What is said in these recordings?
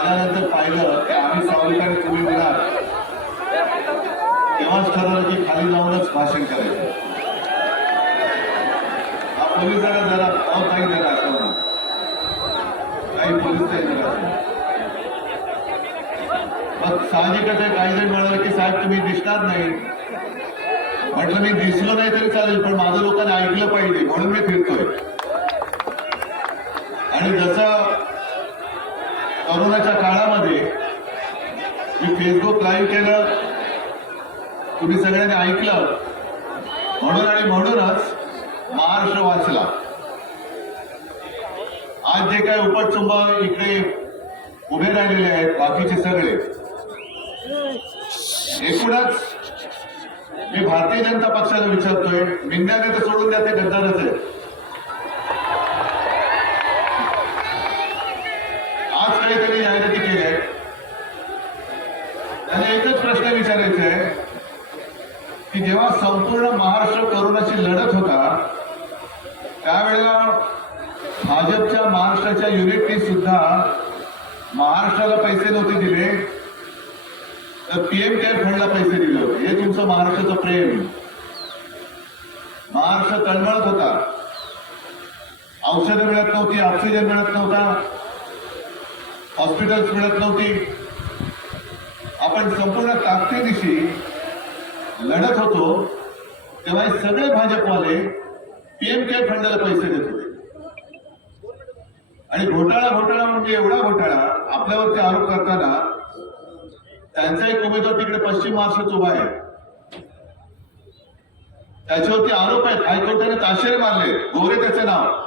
आल्यानंतर पाहिलं की आम्ही सावलिकाने तुम्ही देणार तेव्हाच ठरवलं की खाली जाऊनच भाषण करायचं. हा पोलिसांना जरा अहो काही जरा आठवण काही पोलीस नाही जरा मग साहजिकच आहे काही जण म्हणाले की साहेब तुम्ही दिसणार नाही. म्हटलं मी दिसलो नाही तरी चालेल पण माझं लोकांनी ऐकलं पाहिजे म्हणून मी फिरतोय. आणि जसं कोरोनाच्या काळामध्ये मी फेसबुक लाईव्ह केलं. तुम्ही सगळ्यांनी ऐकलं. म्हणून आणि म्हणूनच महाराष्ट्र वाचला. आज जे काय उपटचुंब इकडे उभे राहिलेले आहेत बाकीचे सगळे. एकूणच मी भारतीय जनता पक्षाला विचारतोय मिंद्याने तर सोडून द्या ते गद्दारच आहे आज काहीतरी जाहिराती केल्या आहेत त्यांना एकच प्रश्न विचारायचा आहे की जेव्हा संपूर्ण महाराष्ट्र कोरोनाशी लढत होता त्यावेळेला भाजपच्या महाराष्ट्राच्या युनिटनी सुद्धा महाराष्ट्राला पैसे नव्हते दिले तर पीएम केअर फंडला पैसे दिले होते. हे तुमचं महाराष्ट्राचं प्रेम. महाराष्ट्र तळमळत होता. औषधं मिळत नव्हती ऑक्सिजन मिळत नव्हता हॉस्पिटल्स मिळत नव्हती. आपण संपूर्ण ताकदीशी लढत होतो तेव्हा सगळे भाजपवाले पीएम केअर फंडाला पैसे देत होते. आणि घोटाळा घोटाळा म्हणजे एवढा घोटाळा आपल्यावरती आरोप करताना त्यांचा एक उमेदवार तिकडे पश्चिम महाराष्ट्रात उभा आहे. त्याच्यावरती आरोप आहेत. हायकोर्टाने ताशेरे मारले गोरे त्याचे नाव.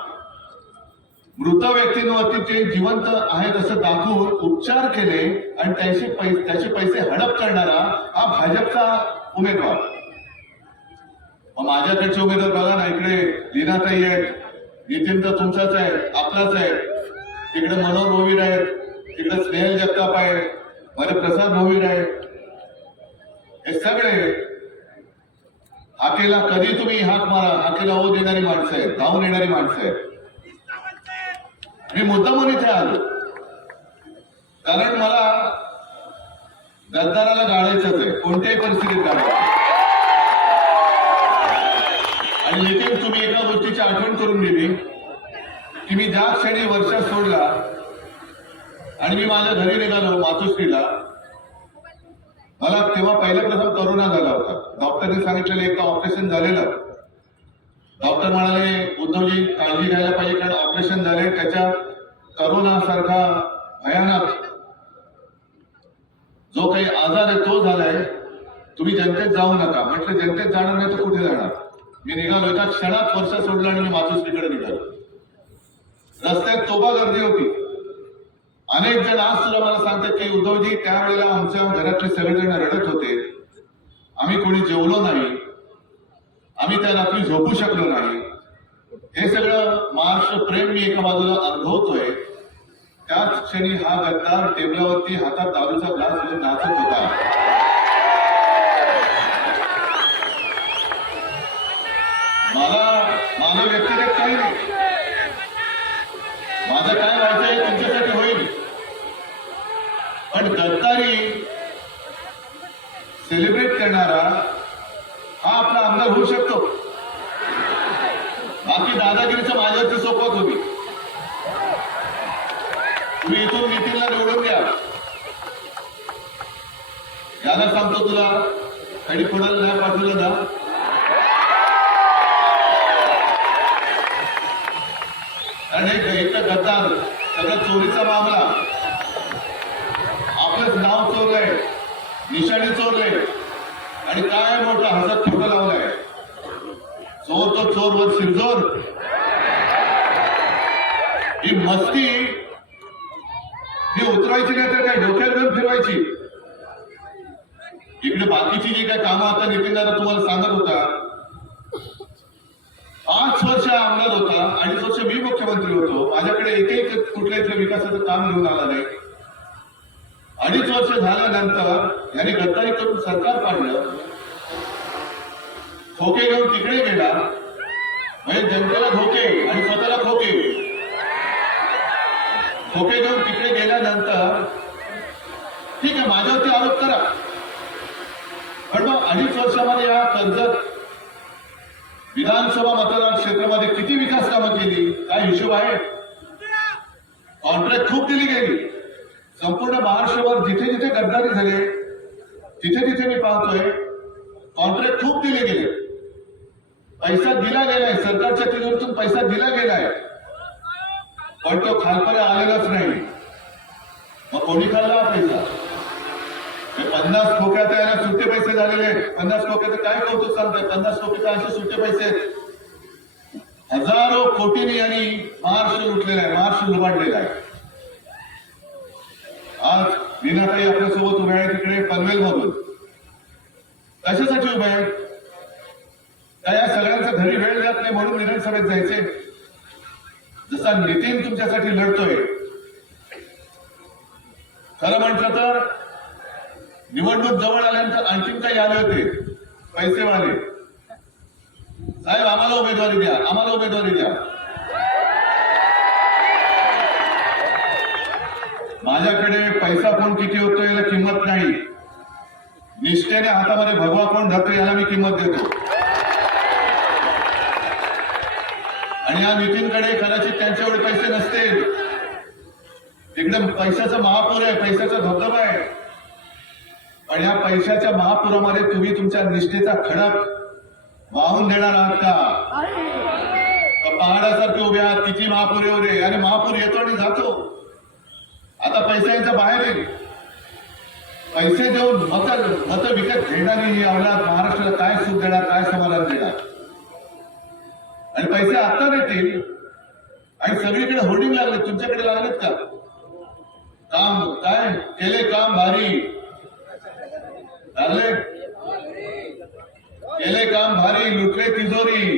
मृत व्यक्तींवरती ते जिवंत आहेत असं दाखवून उपचार केले आणि त्याचे पैसे त्याचे पैसे हडप करणारा हा भाजपचा उमेदवार. माझ्याकडचे उमेदवार बघा ना इकडे लीनाताई आहेत नितीन तर तुमचाच आहे आपलाच आहे. तिकडे मनोहर भोवीर आहेत तिकडे स्नेहल जगताप आहे मध्ये प्रसाद भोवीर आहे. हे सगळे हाकेला कधी तुम्ही हाक मारा? हाकेला ओ देणारी माणसं आहेत धावून येणारी माणसं आहेत. मी मुद्दामून इथे आलो. कारण मला गद्दाराला गाळायचंच आहे. कोणत्याही परिस्थितीत गाळायचं आणि नितीन तुम्ही एका गोष्टीची आठवण करून दिली की मी ज्या क्षणी वर्षात सोडला आणि मी माझ्या घरी निघालो मातोश्रीला मला तेव्हा पहिल्या प्रथम करोना झाला होता. डॉक्टरने सांगितलेलं एक ऑपरेशन झालेलं. डॉक्टर म्हणाले उद्धवजी काळजी घ्यायला पाहिजे कारण ऑपरेशन झाले त्याच्यात करोना सारखा भयानक जो काही आजार आहे तो झालाय. तुम्ही जनतेत जाऊ नका. म्हटलं जनतेत जाणार नाही तर कुठे जाणार? मी निघालो एका क्षणात वर्ष सोडलं आणि मी मातोश्रीकडे निघालो. रस्त्यात तोबा गर्दी होती. अनेक जण आज सुद्धा मला सांगतात की उद्धवजी त्यावेळेला आमच्या घरातले सगळेजण रडत होते. आम्ही कोणी जेवलो नाही. आम्ही त्या रात्री झोपू शकलो नाही. हे सगळं महाराष्ट्र प्रेम मी एका बाजूला अनुभवतोय. त्याच क्षणी हा गद्दार टेबलावरती हातात दारूचा ग्लास घेऊन नाचत होता. मला माझं व्यक्तिगत काही नाही. माझं काय व्हायचं हे तुमच्यासाठी होईल. पण गद्दारी सेलिब्रेट करणारा करू शकतो. बाकी दादागिरीचं माझ्यावरती सोपवत होती तुम्ही इथून नितीनला निवडून द्या याला सांगतो तुला आणि कोणाला नाही पाठवलं ना. कारण एक एक गद्दार सगळं चोरीचा मामला. आपलंच नाव चोरलंय निशाणी चोरले आणि काय चोर चोर वर शिरजोर. ही मस्ती ही उतरायची नाही तर काय डोक्यात घेऊन फिरवायची. इकडे बाकीची जी काय कामं आता नितीन दादा तुम्हाला सांगत होता पाच वर्ष आमदार होता अडीच वर्ष मी मुख्यमंत्री होतो. माझ्याकडे एकही कुठल्याही विकासाचं काम घेऊन आला नाही. अडीच वर्ष झाल्यानंतर याने गद्दारी करून सरकार पाडलं. खोके घेऊन तिकडे गेला. म्हणजे जनतेला धोके आणि स्वतःला खोके. खोके घेऊन तिकडे गेल्यानंतर ठीक आहे माझ्यावरती आरोप करा. पण मग अडीच वर्षामध्ये या कर्जत विधानसभा मतदार क्षेत्रामध्ये किती विकास कामं केली? काय हिशोब आहे? कॉन्ट्रॅक्ट खूप दिली गेली. संपूर्ण महाराष्ट्रभर जिथे जिथे गद्दारी झाले तिथे तिथे मी पाहतोय कॉन्ट्रॅक्ट खूप दिले गेले. पैसा दिला गेलाय. सरकारच्या तिजोरीतून पैसा दिला गेलाय. पण तो खालपर्यंत आलेलाच नाही. मग कोणी खाल्ला पैसा? पन्नास खोक्यात यायला सुट्टे पैसे झालेले पन्नास खोक्यात काय कौतुक सांगतात पन्नास खोक्यात असे सुट्टे पैसे आहेत. हजारो कोटीने यांनी महाराष्ट्र लुटलेला आहे महाराष्ट्र लुबाडलेला आहे. आज विनाताई आपल्यासोबत उभ्या आहे तिकडे पनवेल मधून. कशासाठी उभ्या आहेत? या सगळ्यांचा घरी वेळ जात नाही म्हणून विधानसभेत जायचे जसा नितीन तुमच्यासाठी लढतोय. खरं म्हटलं तर निवडणूक जवळ आल्यानंतर आणखीन काही आले होते. पैसेवाले. साहेब आम्हाला उमेदवारी द्या आम्हाला उमेदवारी द्या. माझ्याकडे पैसा कोण किती होतो याला किंमत नाही. निष्ठेने हातामध्ये भगवा कोण धरतो याला मी किंमत देतो. आणि या नितीनकडे कदाचित त्यांच्याकडे पैसे नसतील. एकदम पैशाचा महापूर आहे पैशाचा धबधबा आहे. पण या पैशाच्या महापुरामध्ये तुम्ही तुमच्या निष्ठेचा खडक वाहून देणार आहात का? पहाडासारखे उभे आहात किती महापूर येऊ दे आणि महापूर येतो आणि जातो. आता पैसा यांचा बाहेर येईल पैसे देऊन मत मत विकत घेणारी ही अवलाद महाराष्ट्राला काय सुख देणार काय समाधान देणार? आणि पैसे आता देतील. आणि सगळीकडे होर्डिंग लागले. तुमच्याकडे लागलेत का? काम काय? केले काम भारी. लागले केले काम भारी. लुटले तिजोरी.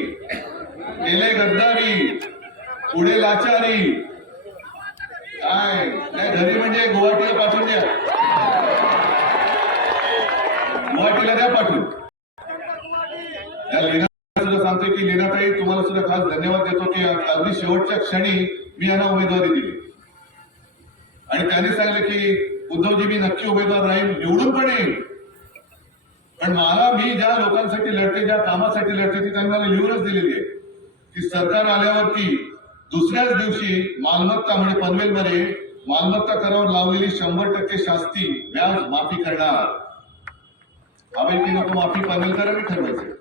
केले गद्दारी. पुढे लाचारी. काय? काय घरी म्हणजे गुवाहाटीला पाठवून द्या. गुवाहाटीला द्या पाठवून त्या लीना सुद्धा सांगतो की लीनाताई तुम्हाला धन्यवाद देतो की अगदी शेवटच्या क्षणी मी यांना उमेदवारी दिली. आणि त्यांनी सांगितलं की उद्धवजी मी नक्की उमेदवार राहील निवडून पण येईल पण मला मी ज्या लोकांसाठी लढते ज्या कामासाठी लढते ती त्यांनी मला लिहूनच दिलेली आहे. की सरकार आल्यावरती दुसऱ्याच दिवशी मालमत्ता म्हणजे पनवेलमध्ये मालमत्ता करावर लावलेली शंभर टक्के शास्ती व्याज माफी करणार. की नको माफी पनवेलकरांनी ठरवायचे.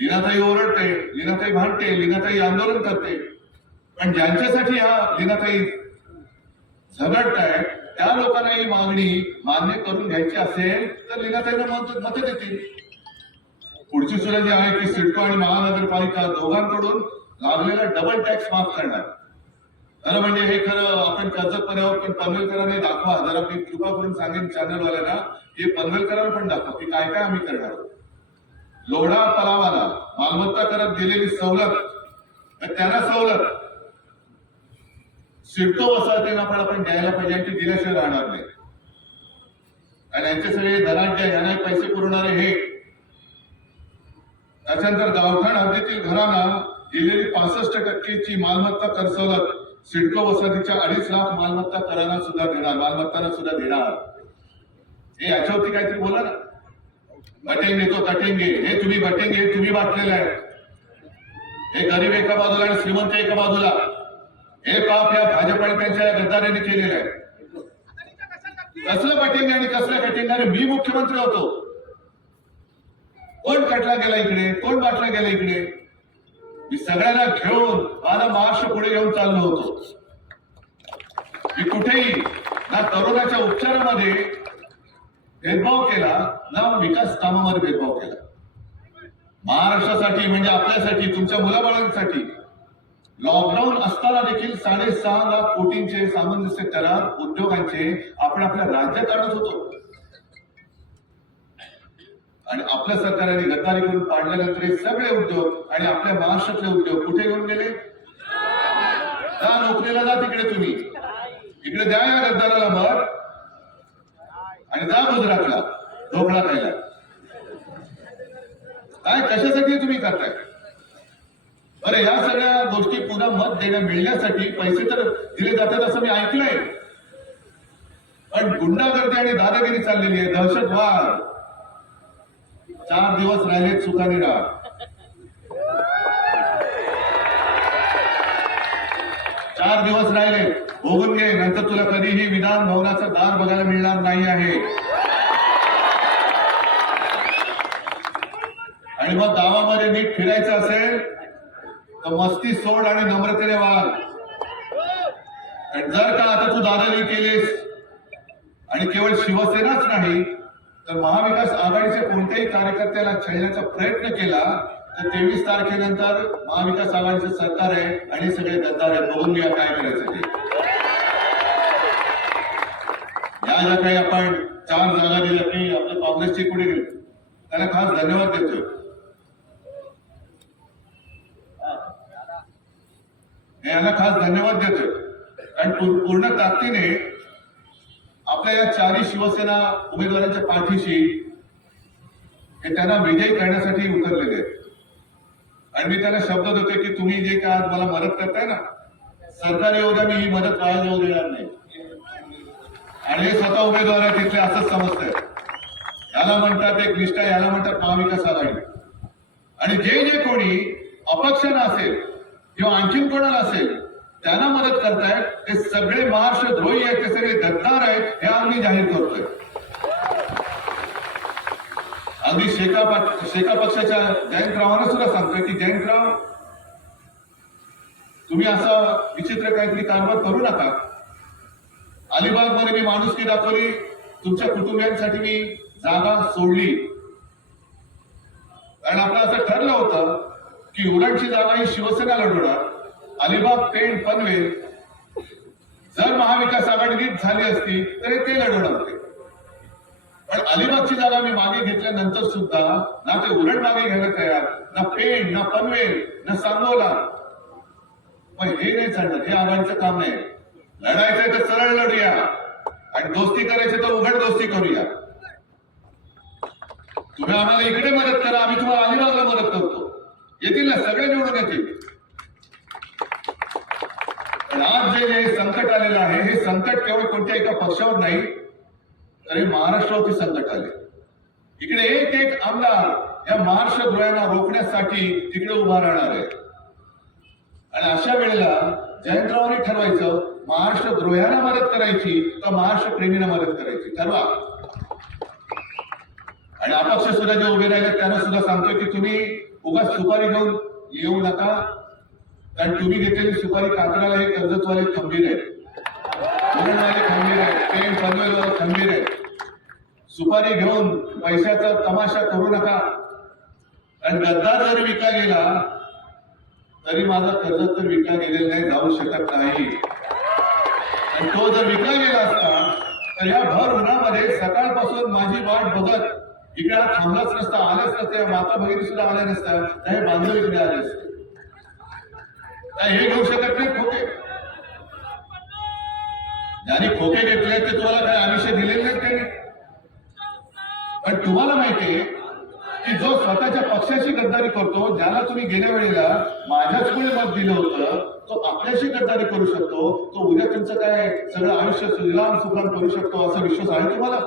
लीनाताई ओरडते लीनाताई भांडते लीनाताई आंदोलन करते. पण ज्यांच्यासाठी हा लीनाताई झगडताय त्या लोकांना ही मागणी मान्य करून घ्यायची असेल तर लीनाताईला मत देतील. पुढची सुद्धा जी आहे की सिडको आणि महानगरपालिका दोघांकडून लागलेला डबल टॅक्स माफ करणार. खरं म्हणजे हे खरं आपण कर्जत पण्यावर पण पनवेलकरांनी दाखवा जरा मी कृपा करून सांगेन चॅनलवाल्यांना हे पनवेलकरांना पण दाखवा की काय काय आम्ही करणार आहोत. लोढा तलावाला मालमत्ता करत दिलेली सवलत तर त्यांना सवलत. सिडको वसाहतींना पण आपण द्यायला पाहिजे आणि ती दिल्याशिवाय राहणार नाही. आणि यांचे सगळे धनाढ्य यांना पैसे पुरवणारे हे. त्याच्यानंतर गावठाण हद्दीतील घरांना दिलेली पासष्ट टक्केची मालमत्ता कर सवलत. सिडको वसाहतीच्या अडीच लाख मालमत्ता करांना सुद्धा देणार मालमत्तांना सुद्धा देणार. हे याच्यावरती काहीतरी बोला ना. बटेंगे तो कटेंगे हे तुम्ही बटेंगे हे तुम्ही वाटलेलं आहे. हे गरीब एका बाजूला आणि श्रीमंत एका बाजूला. हे पाप या भाजप आणि त्यांच्या गद्दारांनी केलेलं आहे. कसलं बटेंगे आणि कसलं कटेंगे आणि मी मुख्यमंत्री होतो. कोण कटला गेला इकडे? कोण वाटला गेला इकडे? मी सगळ्यांना घेऊन मला महाराष्ट्र पुढे घेऊन चाललो होतो. मी कुठेही ना करोनाच्या उपचारामध्ये भेदभाव केला ना विकास कामामध्ये भेदभाव केला. महाराष्ट्रासाठी म्हणजे आपल्यासाठी तुमच्या मुलाबाळांसाठी. लॉकडाऊन असताना देखील साडेसहा लाख कोटींचे सामंजस्य करार उद्योगांचे आपण आपल्या राज्यात आणत होतो. आणि आपल्या सरकारने गद्दारी करून पाडल्यानंतर हे सगळे उद्योग आणि आपल्या महाराष्ट्रातले उद्योग कुठे घेऊन गेले? जा नोकरीला जा तिकडे तुम्ही. इकडे द्या या गद्दाराला मत. आणि जा गुजरातला. ढोकळा राहिला काय कशासाठी तुम्ही करताय? अरे या सगळ्या गोष्टी पुन्हा मत देण्या मिळण्यासाठी पैसे तर दिले जातात असं मी ऐकलंय. पण गुंडागर्दी आणि दादागिरी चाललेली आहे दहशतवाद. चार दिवस राहिलेत सुखाने राहा चार दिवस राहिले होऊन घे नंतर तुला कधीही विधान भवनाचं दार बघायला मिळणार नाही आहे. आणि मग गावामध्ये नीट फिरायचं असेल तर मस्ती सोड आणि नम्रतेने वाग. जर का आता तू दादागिरी केलीस आणि केवळ शिवसेनाच नाही तर महाविकास आघाडीच्या कोणत्याही कार्यकर्त्याला छळण्याचा प्रयत्न केला तर तेवीस तारखेनंतर महाविकास आघाडीचं सरकार आहे आणि सगळे गद्दार आहेत. बघून घ्या काय करायचं ते. या ज्या काही आपण चार जागा दिल्या की आपल्या काँग्रेसचे पुढे त्याला खास धन्यवाद देतोय हे यांना खास धन्यवाद देतोय कारण पूर्ण ताकदीने आपल्या या चारही शिवसेना उमेदवारांच्या पाठीशी हे त्यांना विजयी करण्यासाठी उतरलेले आहेत. आणि मी त्यांना शब्द देतोय की तुम्ही जे काय आज मला मदत करताय ना सरकारी योजना मी ही मदत वाया जाऊ देणार नाही. आणि हे स्वतः उमेदवार आहेत तिथले असंच समजतंय. याला म्हणतात एक निष्ठा याला म्हणतात महाविकास आघाडी. आणि जे जे कोणी अपक्ष असेल किंवा आणखीन कोणाला असेल त्यांना मदत करतायत ते सगळे महाराष्ट्र द्रोही आहेत ते सगळे गद्दार आहेत हे आम्ही जाहीर करतोय. अगदी शेका शेका पक्षाच्या जयंतरावांना सुद्धा सांगतोय की जयंतराव तुम्ही असं विचित्र काहीतरी कारभार करू नका. अलिबागमध्ये मी माणुसकी दाखवली तुमच्या कुटुंबियांसाठी मी जागा सोडली. कारण आपलं असं ठरलं होतं की उरणची जागा ही शिवसेना लढवणार. अलिबाग पेण पनवेल. जर महाविकास आघाडी झाली असती तरी ते लढवणार होते. पण अलिबागची जागा मी मागे घेतल्यानंतर सुद्धा ना ते उरण मागे घ्यायला तयार ना पेण ना पनवेल ना सांगोला. पण हे नाही चालणार हे आघाडीचं काम नाही. लढायचंय तर सरळ लढूया. आणि दोस्ती करायची तर उघड दोस्ती करूया. तुम्ही आम्हाला इकडे मदत करा आम्ही तुम्हाला येतील ना सगळे निवडून येतील पण आज जे संकट आलेलं आहे हे संकट केवळ कोणत्या एका पक्षावर नाही तर हे महाराष्ट्रावरती संकट आले. इकडे एक एक आमदार या महाराष्ट्र द्रोहांना रोखण्यासाठी तिकडे उभा राहणार आहे. आणि अशा वेळेला जयंतरावांनी ठरवायचं महाराष्ट्र द्रोह्यांना मदत करायची का महाराष्ट्र प्रेमींना मदत करायची? ठरवा. आणि अपक्ष सुद्धा जे उभे राहिले त्यांना सुद्धा सांगतोय की तुम्ही उगाच सुपारी घेऊन येऊ नका. कारण तुम्ही घेतलेली सुपारी कातराला हे कर्जतवाले खंबीर आहे उरणवाले खंबीर आहेत. पेन पनवेलवाले खंबीर आहे सुपारी घेऊन पैशाचा तमाशा करू नका. आणि गद्दा जर विका गेला तरी माझा कर्ज तर विका गेलेला नाही जाऊ शकत नाही. आणि तो जर विका गेला असता तर या भर उन्हामध्ये सकाळपासून माझी वाट बघत इकडे हा थांबलाच नसता आल्याच नसत्या माता भगिनी सुद्धा आल्या नसत्या हे बांधव इकडे आले असते. काय हे घेऊ शकत नाही खोके. ज्यांनी खोके घेतले ते तुम्हाला काय आयुष्य दिलेले नाहीत त्यांनी पण तुम्हाला माहितीये की जो स्वतःच्या पक्षाशी गद्दारी करतो ज्याला तुम्ही गेल्या वेळेला माझ्याच पुढे मत दिलं होतं तो आपल्याशी गद्दारी करू शकतो. तो उद्या तुमचं काय सगळं आयुष्य सुलाम सुखान करू शकतो असा विश्वास आहे तुम्हाला?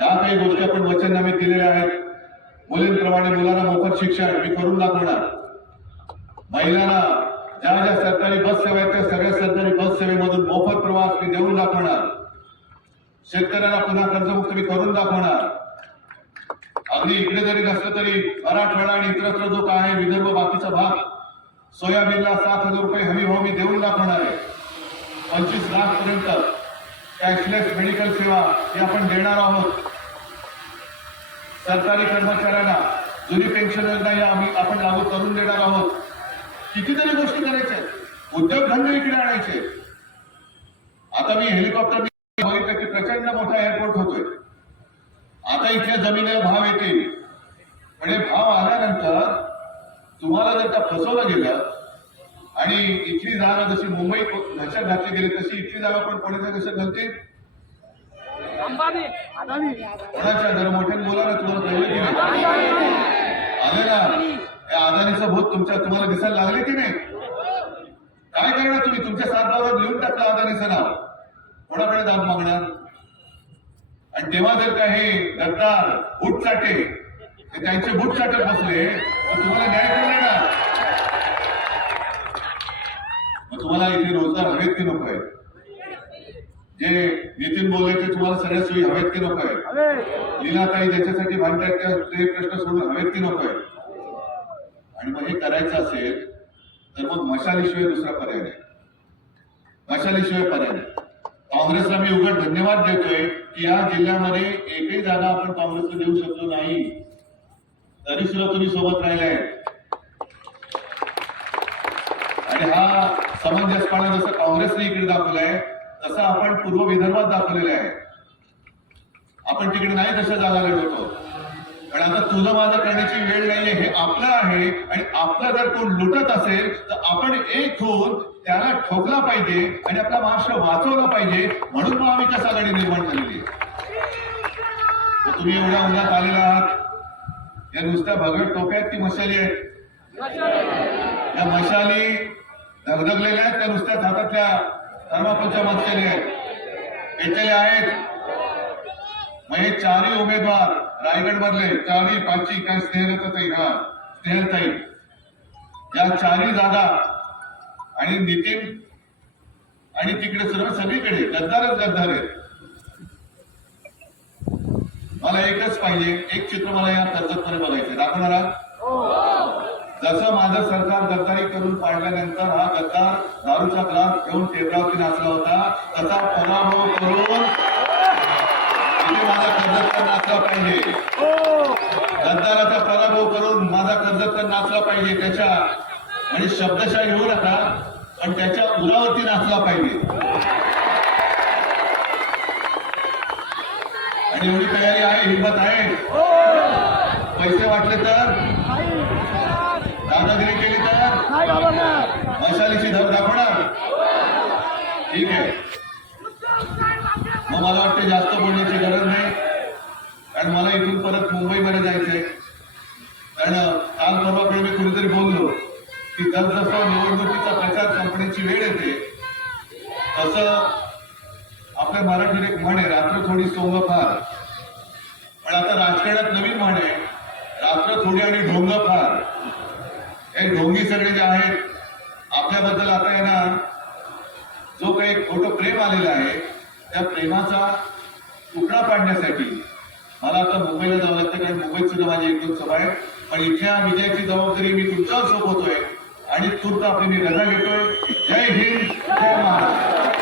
या काही गोष्टी आपण वचननामे दिलेल्या आहेत. मुलींप्रमाणे मुलांना मोफत शिक्षण मी करून दाखवणार. महिलांना ज्या ज्या सरकारी बस सेवा आहेत त्या सगळ्या सरकारी बस सेवेमधून मोफत प्रवास मी देऊन दाखवणार. शेतकऱ्यांना पुन्हा कर्जमुक्त मी करून दाखवणार. अगदी इकडे जरी नसलं तरी मराठवाडा आणि इतरत्र जो काय आहे विदर्भ बाकीचा भाग सोयाबीनला सात हजार रुपये हमी भाव मी देऊन दाखवणार आहे. पंचवीस लाख पर्यंत कॅशलेस मेडिकल सेवा ही आपण देणार आहोत. सरकारी कर्मचाऱ्यांना जुनी पेन्शन योजना या आम्ही आपण लागू करून देणार आहोत. कितीतरी गोष्टी करायच्या उद्योगधंदे इकडे आणायचे आता मी हेलिकॉप्टर बघितलं की प्रचंड मोठा एअरपोर्ट होतोय. आता इथल्या जमिनीला भाव येते पण हे भाव आल्यानंतर तुम्हाला जर का फसवलं गेलं आणि इथली जागा जशी मुंबईत घशात घातली गेली तशी इथली जागा पण कोणाच्या घशात घालते? अंबानी. अदानी कोणाच्या? जरा मोठ्याने बोला ना तुम्हाला कळलं की नाही? आले ना या अदानीचं भूत तुमच्या तुम्हाला दिसायला लागले की नाही? काय करणार तुम्ही? तुमच्या सातबारात लिहून टाकलं अदानीचं नाव. कोणाकडे दाद मागणार? आणि तेव्हा जर का हे गद्दार बूट चाटे हे त्यांचे बूट चाटत बसले तर तुम्हाला न्याय कोण देणार तुम्हाला इथे रोजगार हवेत की नको आहेत? जे नितीन बोलले ते तुम्हाला सगळ्या सोयी हवेत की नको आहेत? लीलाताई ज्याच्यासाठी भांडतायत त्या ते प्रश्न सोडून हवेत की नको आहेत? आणि मग हे करायचं असेल तर मग मशालीशिवाय दुसरा पर्याय नाही. मशालीशिवाय पर्याय नाही. काँग्रेसला मी उघड धन्यवाद देतोय की या जिल्ह्यामध्ये एकही जागा आपण काँग्रेसला देऊ शकलो नाही. तरी सुद्धा तुम्ही सोबत राहिले आणि हा समंजसपणा जसं काँग्रेसने इकडे दाखवलाय तसं आपण पूर्व विदर्भात दाखवलेलं आहे. आपण तिकडे नाही तशा जागा लढवतो पण आता तुझं माझं करण्याची वेळ नाहीये हे आपलं आहे आणि आपलं जर कोण लुटत असेल तर आपण एक होऊन त्याला ठोकला पाहिजे आणि आपला महाराष्ट्र वाचवला पाहिजे म्हणून महाविकास आघाडी निर्माण झालेली तुम्ही एवढ्या उन्हात आलेला आहात. या नुसत्या भगव्या टोप्यात ती की मशाली आहेत? या मशाली दगदगलेल्या आहेत त्या नुसत्याच हातातल्या थर्माकोलच्या मस्केल्या आहेत घेतलेले आहेत. मग हे चारही उमेदवार रायगड मधले चारही पाचही काय स्नेहलताई हा स्नेहलताई. या चारही जागा आणि नितीन आणि तिकडे सर्व सगळीकडे गद्दारच गद्दार आहेत. मला एकच पाहिजे एक चित्र मला या कर्जतमध्ये बघायचं दाखवणार आहात? हो. जसं माझं सरकार गद्दारी करून पाडल्यानंतर हा गद्दार दारूचा ग्लास घेऊन टेबरावती नाचला होता तसा पराभव करून माझा कर्जतकर नाचला पाहिजे. गद्दाराचा पराभव करून माझा कर्जतकर नाचला पाहिजे त्याच्या. आणि शब्दशा घेऊ नका पण त्याच्या उरावरती नाचला पाहिजे. आणि एवढी तयारी आहे हिंमत आहे. पैसे वाटले तर दादागिरी केली तर मशालीची धर दाखवणार. ठीक आहे. मग मला वाटते जास्त बोलण्याची गरज नाही. कारण मला इथून परत मुंबईमध्ये जायचंय. कारण काल परवाकडे मी कुणीतरी बोललो की जसजसं निवडणुकीचा प्रचार संपण्याची वेळ येते. तसं आपल्या मराठीत एक म्हण आहे रात्र थोडी सोंग फार. पण आता राजकारणात नवीन म्हण आहे रात्र थोडी आणि ढोंग फार. हे दोन्ही सगळे जे आहेत आपल्याबद्दल आता यांना जो काही खोटं प्रेम आलेला आहे त्या प्रेमाचा तुकडा पाडण्यासाठी मला आता मुंबईला जावं लागतं कारण मुंबईत सुद्धा माझी एक दोन सभा आहे पण इथल्या विजयाची जबाबदारी मी तुमच्यावर सोपवतोय आणि तूर्त आपली मी रजा घेतोय. जय हिंद जय महाराष्ट्र.